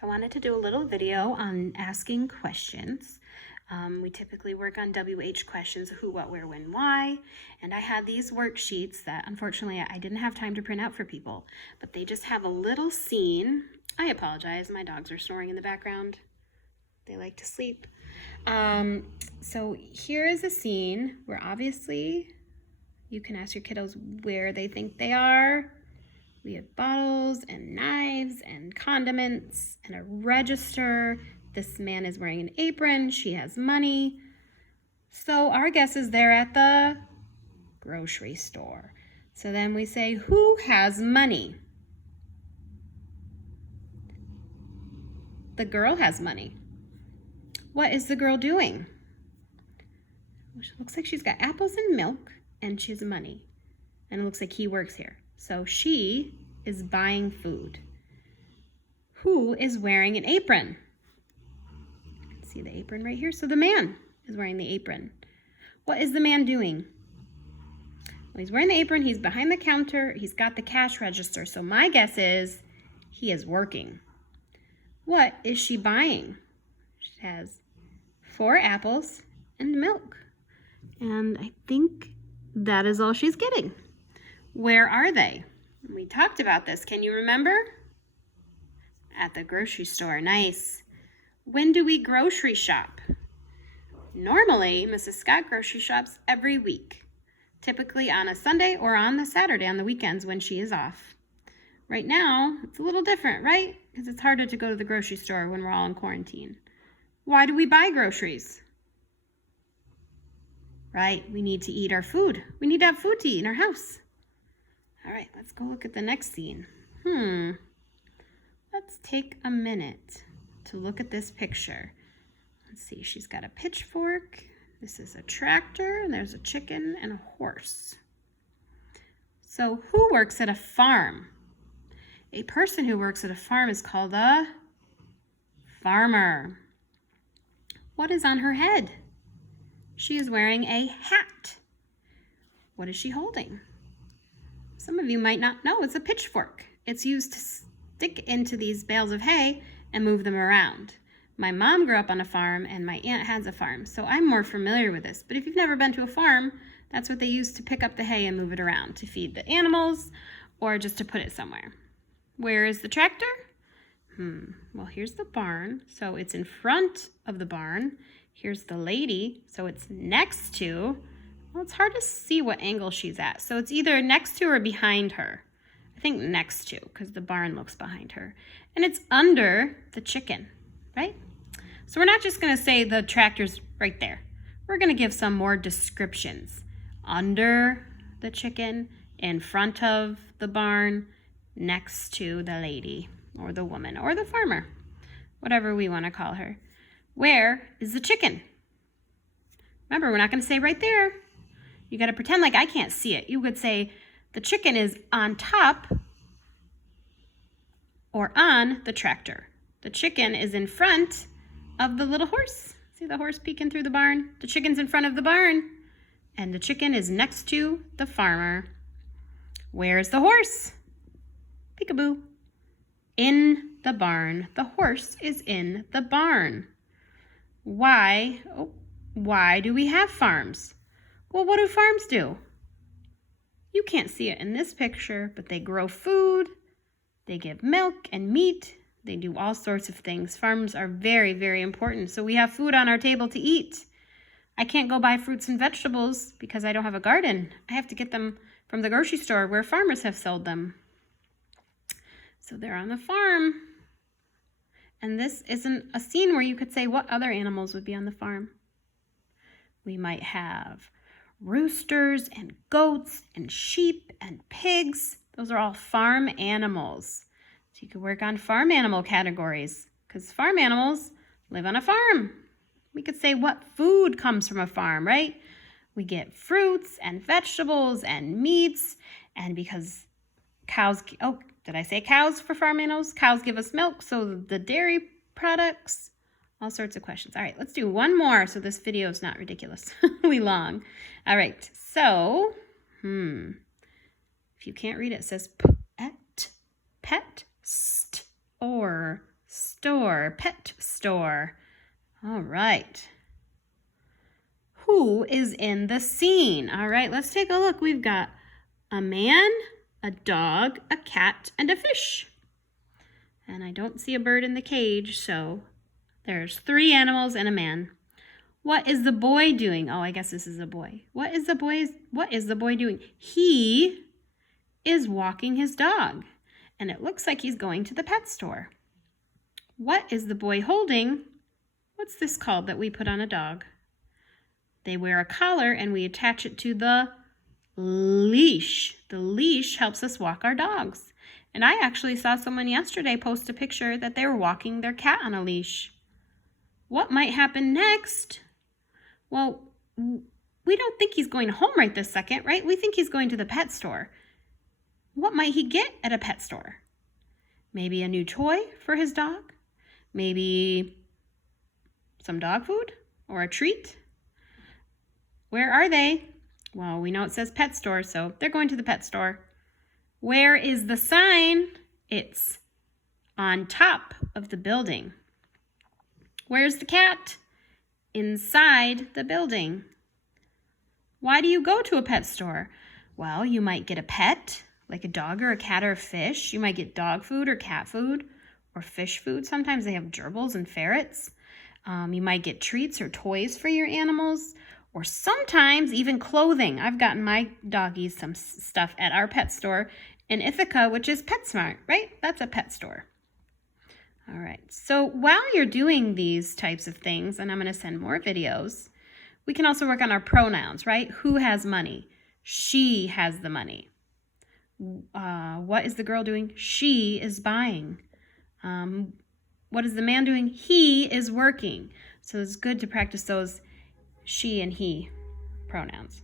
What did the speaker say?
So I wanted to do a little video on asking questions. We typically work on WH questions, who, what, where, when, why. And I had these worksheets that unfortunately I didn't have time to print out for people, but they just have a little scene. I apologize, my dogs are snoring in the background. They like to sleep. So here is a scene where obviously you can ask your kiddos where they think they are. We have bottles and knives and condiments and a register. This man is wearing an apron. She has money. So our guess is they're at the grocery store. So then we say, who has money? The girl has money. What is the girl doing? Well, looks like she's got apples and milk and she has money. And it looks like he works here. So she is buying food. Who is wearing an apron? You can see the apron right here. So the man is wearing the apron. What is the man doing? Well, he's wearing the apron. He's behind the counter. He's got the cash register. So my guess is he is working. What is she buying? She has 4 apples and milk. And I think that is all she's getting. Where are they? We talked about this. Can you remember? At the grocery store. Nice. When do we grocery shop? Normally, Mrs. Scott grocery shops every week. Typically on a Sunday or on the Saturday on the weekends when she is off. Right now, it's a little different, right? Because it's harder to go to the grocery store when we're all in quarantine. Why do we buy groceries? Right, we need to eat our food. We need to have food to eat in our house. All right, let's go look at the next scene. Let's take a minute to look at this picture. Let's see, she's got a pitchfork. This is a tractor, and there's a chicken and a horse. So who works at a farm? A person who works at a farm is called a farmer. What is on her head? She is wearing a hat. What is she holding? Some of you might not know, it's a pitchfork. It's used to stick into these bales of hay and move them around. My mom grew up on a farm and my aunt has a farm, so I'm more familiar with this. But if you've never been to a farm, that's what they use to pick up the hay and move it around to feed the animals or just to put it somewhere. Where is the tractor? Well, here's the barn. So it's in front of the barn. Here's the lady. So it's next to. Well, it's hard to see what angle she's at. So it's either next to or behind her. I think next to, because the barn looks behind her. And it's under the chicken, right? So we're not just going to say the tractor's right there. We're going to give some more descriptions. Under the chicken, in front of the barn, next to the lady, or the woman, or the farmer, whatever we want to call her. Where is the chicken? Remember, we're not going to say right there. You got to pretend like I can't see it. You would say the chicken is on top or on the tractor. The chicken is in front of the little horse. See the horse peeking through the barn? The chicken's in front of the barn. And the chicken is next to the farmer. Where's the horse? Peekaboo. In the barn. The horse is in the barn. Why do we have farms? Well, what do farms do? You can't see it in this picture, but they grow food, they give milk and meat, they do all sorts of things. Farms are very, very important, so we have food on our table to eat. I can't go buy fruits and vegetables because I don't have a garden. I have to get them from the grocery store where farmers have sold them. So they're on the farm. And this isn't a scene where you could say what other animals would be on the farm. We might have roosters and goats and sheep and pigs. Those are all farm animals. So you could work on farm animal categories because farm animals live on a farm. We could say what food comes from a farm, right? We get fruits and vegetables and meats. And because cows, did I say cows for farm animals? Cows give us milk, so the dairy products, all sorts of questions. All right, let's do one more so this video is not ridiculously long. All right, so, if you can't read it, it says pet, st, or st. store, pet store. All right. Who is in the scene? All right, let's take a look. We've got a man, a dog, a cat, and a fish. And I don't see a bird in the cage, so there's 3 animals and a man. What is the boy doing? Oh, I guess this is a boy. What is the boy doing? He is walking his dog, and it looks like he's going to the pet store. What is the boy holding? What's this called that we put on a dog? They wear a collar and we attach it to the leash. The leash helps us walk our dogs. And I actually saw someone yesterday post a picture that they were walking their cat on a leash. What might happen next? Well, we don't think he's going home right this second, right? We think he's going to the pet store. What might he get at a pet store? Maybe a new toy for his dog? Maybe some dog food or a treat? Where are they? Well, we know it says pet store, so they're going to the pet store. Where is the sign? It's on top of the building. Where's the cat? Inside the building. Why do you go to a pet store? Well, you might get a pet, like a dog or a cat or a fish. You might get dog food or cat food or fish food. Sometimes they have gerbils and ferrets. You might get treats or toys for your animals, or sometimes even clothing. I've gotten my doggies some stuff at our pet store in Ithaca, which is PetSmart, right? That's a pet store. All right, so while you're doing these types of things, and I'm going to send more videos, we can also work on our pronouns, right? Who has money? She has the money. What is the girl doing? She is buying. What is the man doing? He is working. So it's good to practice those she and he pronouns.